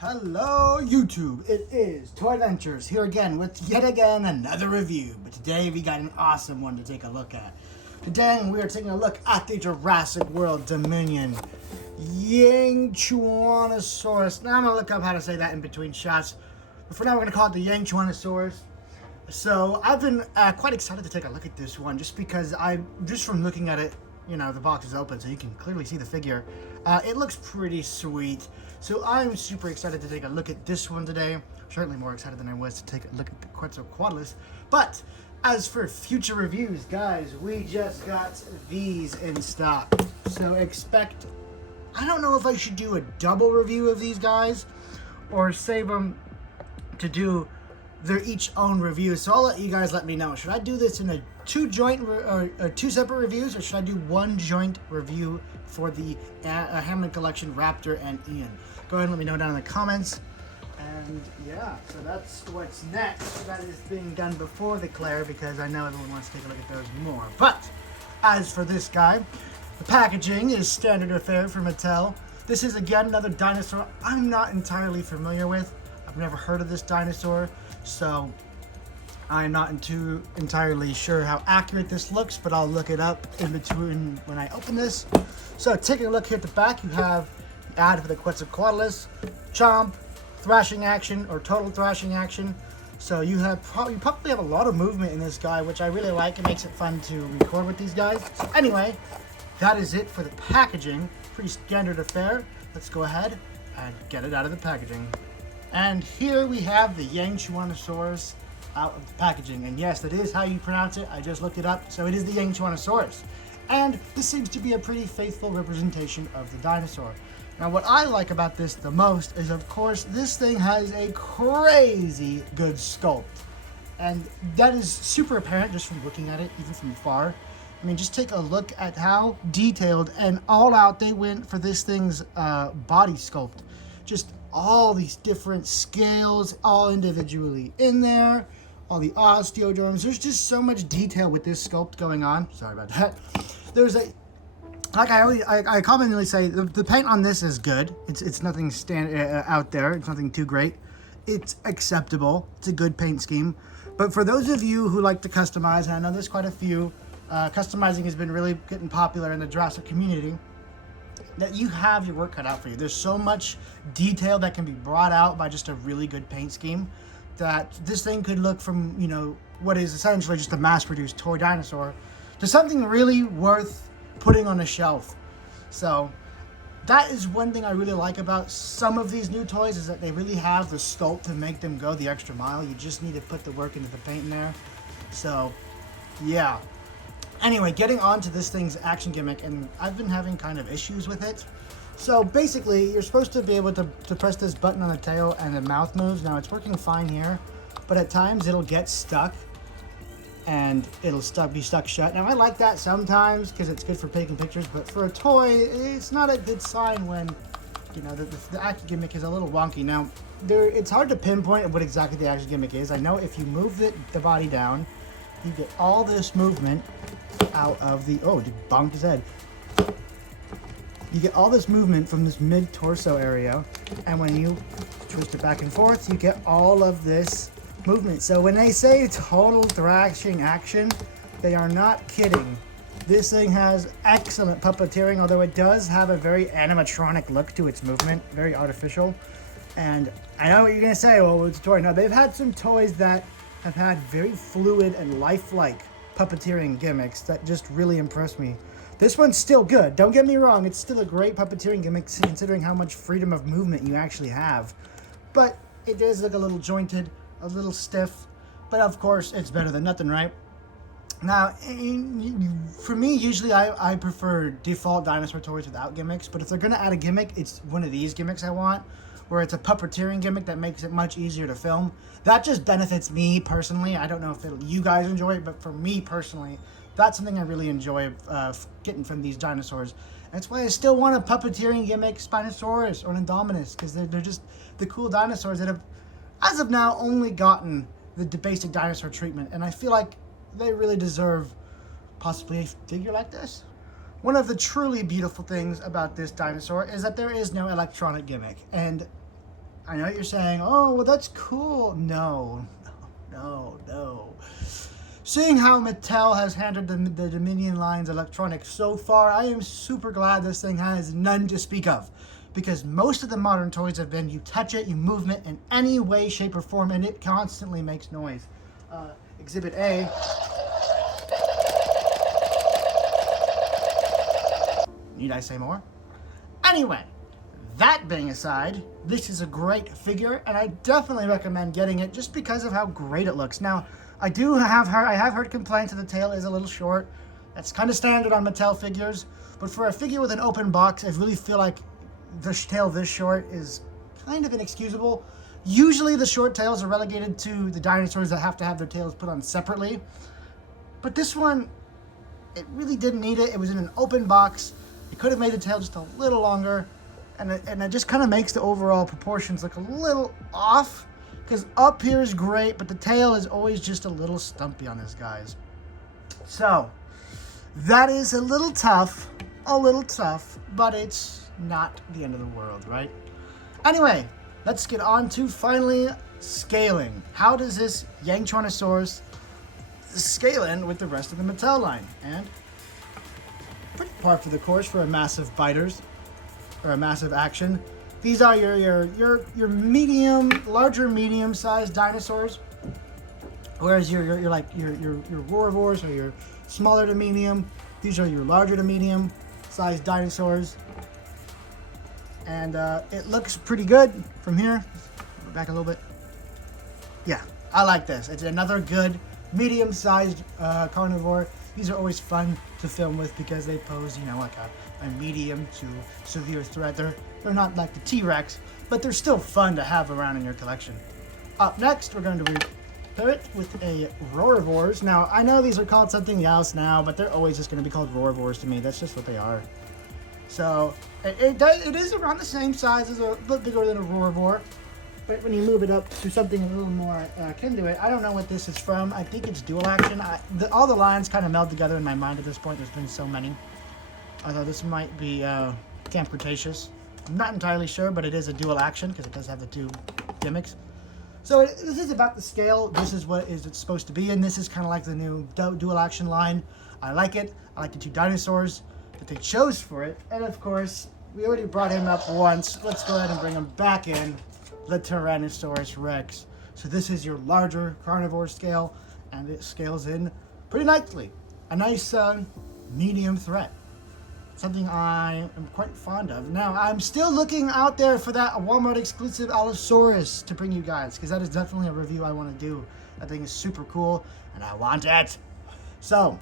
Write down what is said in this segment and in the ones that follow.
Hello YouTube, it is Toy Adventures here again with yet again another review, but today we got an awesome one to take a look at. Today we are taking a look at the Jurassic World Dominion Yangchuanosaurus. Now I'm going to look up how to say that in between shots, but for now we're going to call it the Yangchuanosaurus. So I've been quite excited to take a look at this one just because just from looking at it, you know, the box is open so you can clearly see the figure. It looks pretty sweet. So I'm super excited to take a look at this one today. Certainly more excited than I was to take a look at the Quetzalcoatlus. But as for future reviews, guys, we just got these in stock. So expect, I don't know if I should do a double review of these guys or save them to do their each own review. So I'll let you guys let me know. Should I do this in a two separate reviews, or should I do one joint review for the Hammond Collection Raptor and Ian? Go ahead and let me know down in the comments. And yeah, so that's what's next. That is being done before the Claire because I know everyone wants to take a look at those more. But as for this guy, the packaging is standard affair for Mattel. This is again another dinosaur I'm not entirely familiar with. I've never heard of this dinosaur, so I'm not entirely sure how accurate this looks, but I'll look it up in between when I open this. So taking a look here at the back, you have the ad for the Quetzalcoatlus, Chomp, thrashing action or total thrashing action. So you probably have a lot of movement in this guy, which I really like. It makes it fun to record with these guys. So anyway, that is it for the packaging. Pretty standard affair. Let's go ahead and get it out of the packaging. And here we have the Yangchuanosaurus out of the packaging. And yes, that is how you pronounce it. I just looked it up. So it is the Yangchuanosaurus. And this seems to be a pretty faithful representation of the dinosaur. Now, what I like about this the most is, of course, this thing has a crazy good sculpt. And that is super apparent just from looking at it, even from afar. I mean, just take a look at how detailed and all out they went for this thing's body sculpt. Just all these different scales, all individually in there, all the osteoderms. There's just so much detail with this sculpt going on. Sorry about that. There's a, like I commonly say, the paint on this is good. It's nothing out there. It's nothing too great. It's acceptable. It's a good paint scheme. But for those of you who like to customize, and I know there's quite a few, customizing has been really getting popular in the Jurassic community, that you have your work cut out for you. There's so much detail that can be brought out by just a really good paint scheme that this thing could look from, you know, what is essentially just a mass-produced toy dinosaur to something really worth putting on a shelf. So that is one thing I really like about some of these new toys, is that they really have the sculpt to make them go the extra mile. You just need to put the work into the paint in there. So yeah. Anyway, getting on to this thing's action gimmick, and I've been having kind of issues with it. So basically, you're supposed to be able to press this button on the tail and the mouth moves. Now it's working fine here, but at times it'll get stuck and it'll be stuck shut. Now I like that sometimes because it's good for taking pictures, but for a toy, it's not a good sign when, you know, the action gimmick is a little wonky. Now, it's hard to pinpoint what exactly the action gimmick is. I know if you move the body down, you get all this movement out of the, oh, it bonked his head. You get all this movement from this mid-torso area, and when you twist it back and forth, you get all of this movement. So when they say total thrashing action, they are not kidding. This thing has excellent puppeteering, although it does have a very animatronic look to its movement, very artificial. And I know what you're gonna say, well, it's a toy. No, they've had some toys that have had very fluid and lifelike puppeteering gimmicks that just really impressed me. This one's still good. Don't get me wrong. It's still a great puppeteering gimmick considering how much freedom of movement you actually have. But it does look a little jointed, a little stiff. But of course, it's better than nothing, right? Now, for me, usually I prefer default dinosaur toys without gimmicks. But if they're going to add a gimmick, it's one of these gimmicks I want, where it's a puppeteering gimmick that makes it much easier to film. That just benefits me personally. I don't know if you guys enjoy it, but for me personally, that's something I really enjoy getting from these dinosaurs. That's why I still want a puppeteering gimmick Spinosaurus or an Indominus, because they're just the cool dinosaurs that have, as of now, only gotten the basic dinosaur treatment. And I feel like they really deserve possibly a figure like this. One of the truly beautiful things about this dinosaur is that there is no electronic gimmick. And I know what you're saying. Oh, well, that's cool. No. Seeing how Mattel has handled the Dominion line's electronics so far, I am super glad this thing has none to speak of. Because most of the modern toys have been you touch it, you move it in any way, shape, or form, and it constantly makes noise. Exhibit A. Need I say more? Anyway, that being aside, this is a great figure, and I definitely recommend getting it just because of how great it looks. Now, I have heard complaints that the tail is a little short. That's kind of standard on Mattel figures, but for a figure with an open box, I really feel like the tail this short is kind of inexcusable. Usually the short tails are relegated to the dinosaurs that have to have their tails put on separately, but this one, it really didn't need it. It was in an open box. It could have made the tail just a little longer, and it just kind of makes the overall proportions look a little off, because up here is great, but the tail is always just a little stumpy on this, guys. So, that is a little tough, but it's not the end of the world, right? Anyway, let's get on to finally scaling. How does this Yangchuanosaurus scale in with the rest of the Mattel line? And pretty par for the course for a massive biters, or a massive action. These are your larger medium-sized dinosaurs, whereas your Roarvors or your smaller to medium. These are your larger to medium-sized dinosaurs, and it looks pretty good from here. Go back a little bit. Yeah, I like this. It's another good medium-sized carnivore. These are always fun to film with because they pose, like a medium to severe threat. They're not like the T-Rex, but they're still fun to have around in your collection. Up next, we're going to pair it with a Roarvors. Now, I know these are called something else now, but they're always just going to be called Roarvors to me. That's just what they are. So, it is around the same size, as a bit bigger than a Roarvor. But when you move it up to something a little more akin to it, I don't know what this is from. I think it's dual action. All the lines kind of meld together in my mind at this point. There's been so many. Although this might be Camp Cretaceous. I'm not entirely sure, but it is a dual action because it does have the two gimmicks. So this is about the scale. This is what it's supposed to be, and this is kind of like the new dual action line. I like it. I like the two dinosaurs that they chose for it. And of course, we already brought him up once. Let's go ahead and bring him back in. The Tyrannosaurus Rex. So this is your larger carnivore scale, and it scales in pretty nicely. A nice medium threat. Something I am quite fond of. Now, I'm still looking out there for that Walmart exclusive Allosaurus to bring you guys, because that is definitely a review I want to do. That thing is super cool, and I want it. So,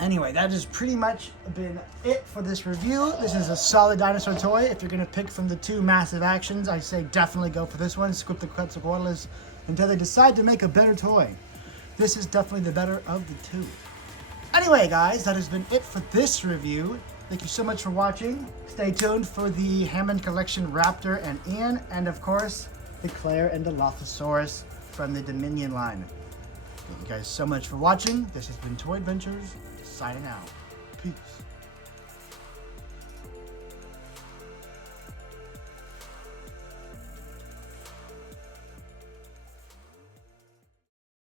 anyway, that has pretty much been it for this review. This is a solid dinosaur toy. If you're going to pick from the two massive actions, I say definitely go for this one. Skip the Quetzalcoatlus until they decide to make a better toy. This is definitely the better of the two. Anyway, guys, that has been it for this review. Thank you so much for watching. Stay tuned for the Hammond Collection Raptor and Ian, and of course, the Claire and the Dilophosaurus from the Dominion line. Thank you guys so much for watching. This has been Toy Adventures, signing out. Peace.